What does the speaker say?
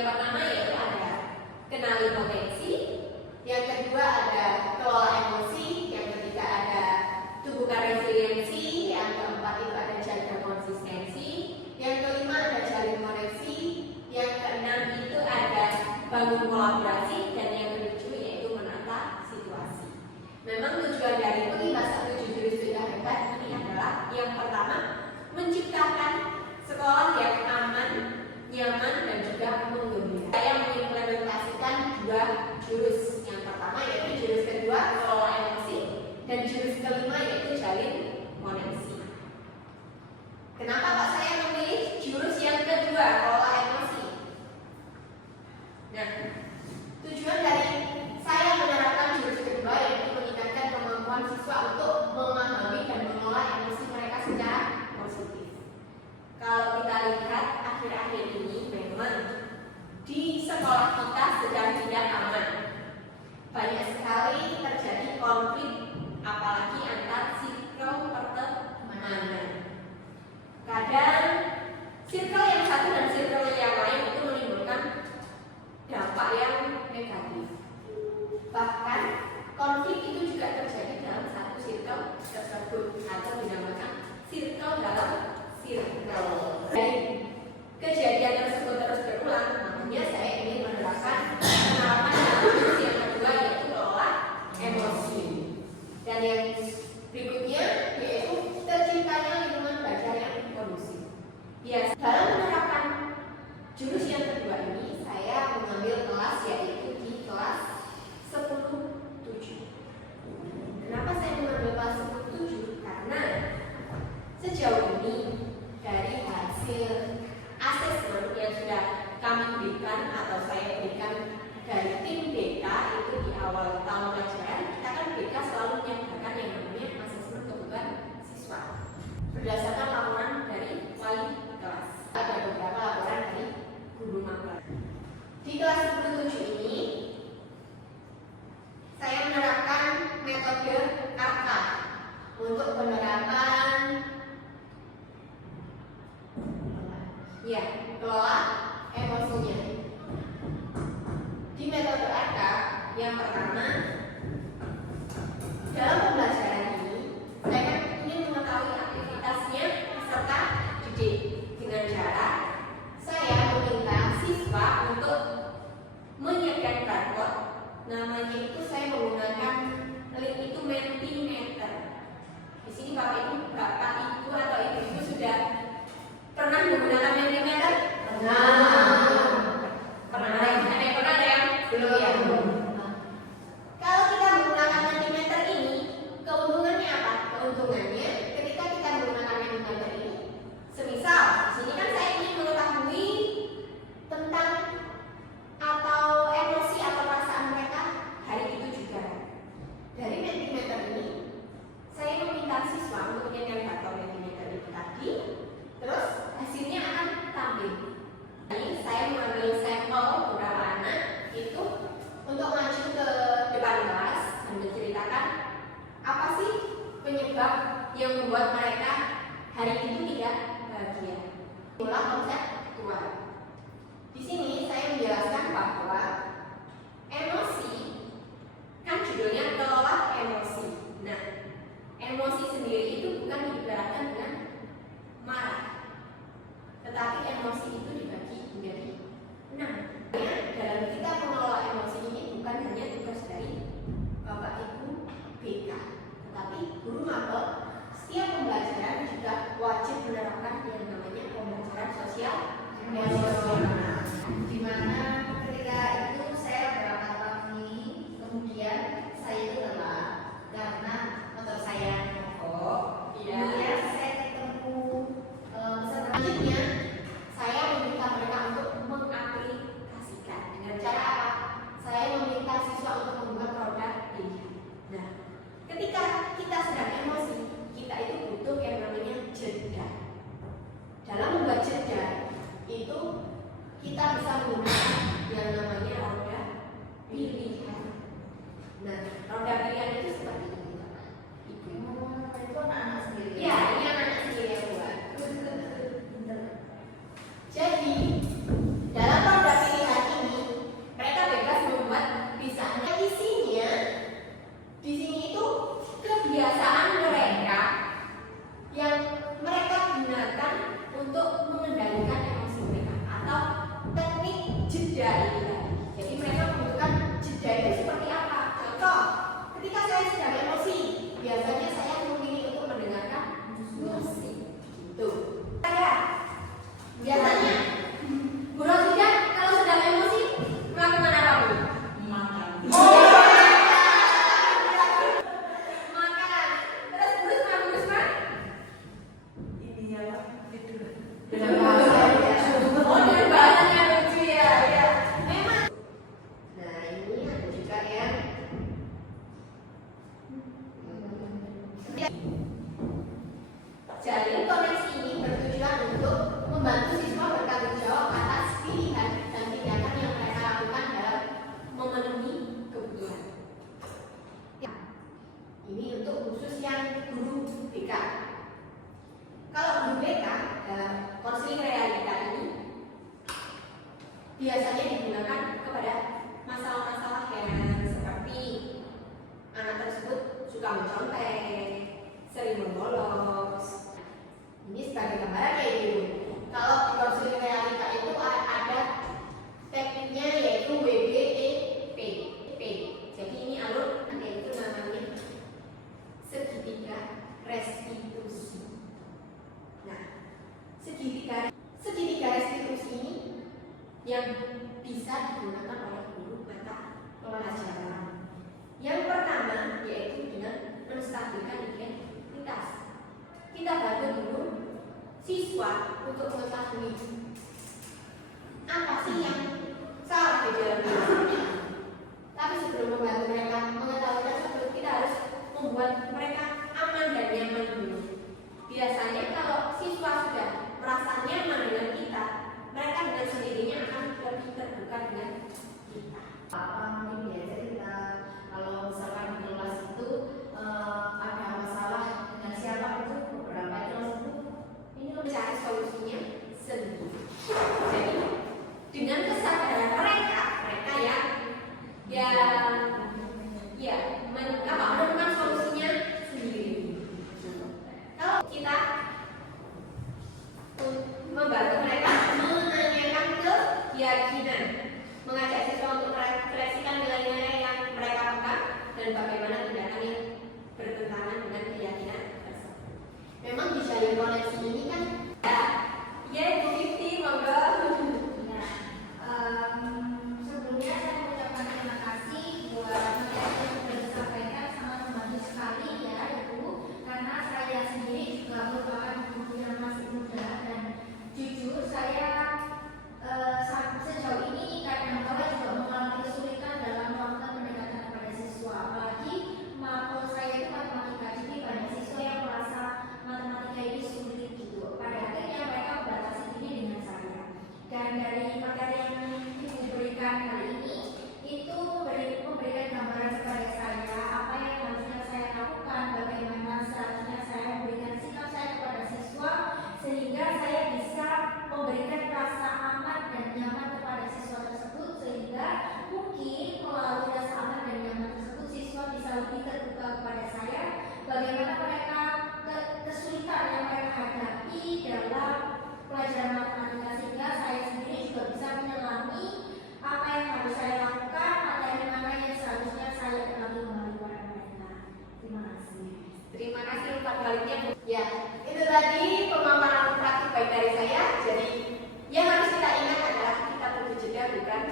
Yang pertama yaitu ada kenali potensi, yang kedua ada kelola emosi, yang ketiga ada tumbuhkan resiliensi, yang keempat itu ada jaga konsistensi, yang kelima ada jalin koneksi, yang keenam itu ada bangun kolaborasi, dan yang ketujuh yaitu menata situasi. Memang tujuan dari pengibasan 7 jurus beda hebat ini adalah yang pertama menciptakan sekolah yang aman, nyaman, dan juga menggembira. Saya mengimplementasikan 2 jurus. Yang pertama yaitu jurus kedua kelola emosi, dan jurus kelima yaitu jalin koneksi. Kenapa Pak saya memilih jurus yang kedua kelola emosi? Nah, tujuan dari saya menerapkan jurus kedua yaitu meningkatkan kemampuan siswa untuk memahami dan mengelola emosi mereka secara positif. Kalau kita lihat akhir-akhir ini memang di sekolah kita sedang tidak aman. Banyak sekali terjadi konflik, apalagi antar circle pertemanan. Kadang circle yang satu dan circle yang lain itu menimbulkan dampak yang negatif. Bahkan konflik itu juga terjadi dalam satu circle tersebut atau dinamakan circle dalam circle. Dari kejadian tersebut terus berulang, makanya saya ingin menerapkan penerapan jurus yang kedua yaitu kelola emosi. Dan yang berikutnya yaitu terciptanya lingkungan belajar yang kondusif. Ya, dalam menerapkan jurus yang kedua ini saya mengambil kelas yaitu di kelas 10-7. Kenapa saya mengambil kelas 10-7? Karena sejauh ini dari hasil asesmen yang sudah kami berikan atau saya berikan dari tim BK itu di awal tahun ajaran, kita kan BK selalu menyampaikan yang namanya asesmen kebutuhan siswa berdasarkan laporan dari wali kelas. Ada beberapa laporan dari guru magang. Di kelas 10-7 ini saya menerapkan metode KARKA untuk penerapan kelola emosinya. Di metode KARKA yang pertama, dalam pembelajaran ini saya ingin mengetahui aktivitasnya peserta didik dengan cara saya meminta siswa untuk menyiapkan barcode. Namanya itu saya menggunakan link itu Mentimeter. Di sini Bapak Ibu atau Ibu sudah pernah menggunakan Mentimeter? Pernah ada yang belum ya? Kalau kita menggunakan Mentimeter ini, keuntungannya apa? Keuntungannya ketika kita menggunakan Mentimeter ini, semisal di sini kan saya ingin mengetahui tentang atau emosi atau perasaan mereka hari itu juga. Dari Mentimeter ini, saya meminta siswa untuk menyiapkan kartu Mentimeter itu tadi, terus hasilnya akan tampil. Ini saya mengambil sampel beberapa anak itu untuk maju ke depan kelas dan menceritakan apa sih penyebab yang membuat mereka hari itu tidak bahagia. Itulah konsep kedua. Di sini saya menjelaskan bahwa emosi kan judulnya kelola emosi. Nah, emosi sendiri itu bukan diibaratkan dengan marah, tetapi emosi itu dibagi menjadi 6. Dalam kita mengelola emosi ini bukan hanya tugas dari Bapak Ibu BK, tetapi guru maba setiap pembelajaran juga wajib menerapkan yang namanya pembelajaran sosial emosional. Di mana ketika itu saya berangkat pagi, kemudian saya itu lelah karena motor saya mogok. Kemudian saya ketemu Selanjutnya saya meminta mereka untuk mengaplikasikan dengan cara apa? Saya meminta siswa untuk membuat produk pilihan. Nah, ketika kita sedang emosi, kita itu butuh yang namanya jeda. Dalam membuat jeda itu kita bisa menggunakan yang namanya roda pilihan. Nah, roda pilihan itu seperti ini, Bapak Ibu. itu anak-anak sendiri. Ya, ini anak-anak sendiri yang buat. Jadi dalam roda pilihan jeda ini. Jadi mereka membutuhkan jeda itu seperti apa? Contoh, ketika saya sedang emosi, biasanya saya memilih untuk mendengarkan musik. Gitu. Saya biasanya Bu Rosida kalau sedang emosi melakukan apa Bu? Makan. Makan. Terus Bu Risma? Ini ya, tidur. Dengan bahasanya. Oh, dengan bahasanya lucu ya. Ya. Memang. Nah, ini ada juga yang jalin koneksi ini bertujuan untuk membantu siswa bertanggung jawab atas pilihan dan tindakan yang mereka lakukan dalam memenuhi kebutuhan. Ya, ini untuk khusus yang guru BK. Kalau guru BK dalam konseling realita ini biasanya digunakan kepada masalah-masalah yang seperti anak tersebut suka mencontek, sering membolos. Ini sebagai gambaran ya Ibu. Kalau di konseling realita itu ada tekniknya yaitu WBEP. Jadi ini alur yaitu namanya segitiga restitusi. Nah, segitiga restitusi ini yang bisa digunakan oleh guru mata pelajaran. Yang pertama yaitu dengan menstabilkan identitas. Kita bantu dulu siswa untuk mengetahui apa sih yang salah di dalam dirinya. Tapi sebelum membantu mereka mengetahui tersebut, kita harus membuat mereka aman dan nyaman dulu. Biasanya kalau siswa sudah merasa nyaman dengan kita, mereka dengan sendirinya akan lebih terbuka dengan kita. Mungkin biasa kita kalau misalkan di kelas itu ada masalah dengan siapa itu beberapa kelas itu ini Mencari solusinya sendiri. Jadi dengan kesadaran mereka yang menemukan solusinya sendiri. Kalau kita membantu mereka menanyakan keyakinan, mengajak siswa untuk merefleksikan nilai-nilai yang mereka pegang dan bagaimana tindakan yang bertentangan dengan keyakinan tersebut. Memang di jalin koneksi ini kan ya Bu Fifty, monggo. Sebelumnya saya mengucapkan terima kasih buat materi yang sudah disampaikan, sangat membantu sekali ya Ibu, karena saya sendiri juga merupakan ibu yang masih muda dan jujur saya sejauh ini kadang-kala juga mengalami kesulitan dalam melakukan pendekatan kepada siswa, apalagi mapel saya itu matematika, jadi banyak siswa yang merasa matematika ini sulit gitu. Pada akhirnya mereka membatasi diri dengan saya. Dan dari materi yang Ibu berikan hari ini itu memberikan gambaran kepada saya apa yang harusnya saya lakukan, bagaimana seharusnya saya memberikan sikap saya kepada siswa sehingga saya bisa memberikan rasa aman dan nyaman kepada siswa tersebut, sehingga mungkin melalui rasa aman dan nyaman tersebut siswa bisa lebih terbuka kepada saya bagaimana mereka kesulitan yang mereka hadapi dalam pelajaran matematika, sehingga saya sendiri juga bisa menyelami apa yang harus saya lakukan, materi mana yang seharusnya saya kenali melalui kepada mereka. Terima kasih. Terima kasih Pak Baliknya. Ya, itu tadi pemaparan praktik baik dari saya. Jadi yang harus kita ingat adalah kita perlu jeda bukan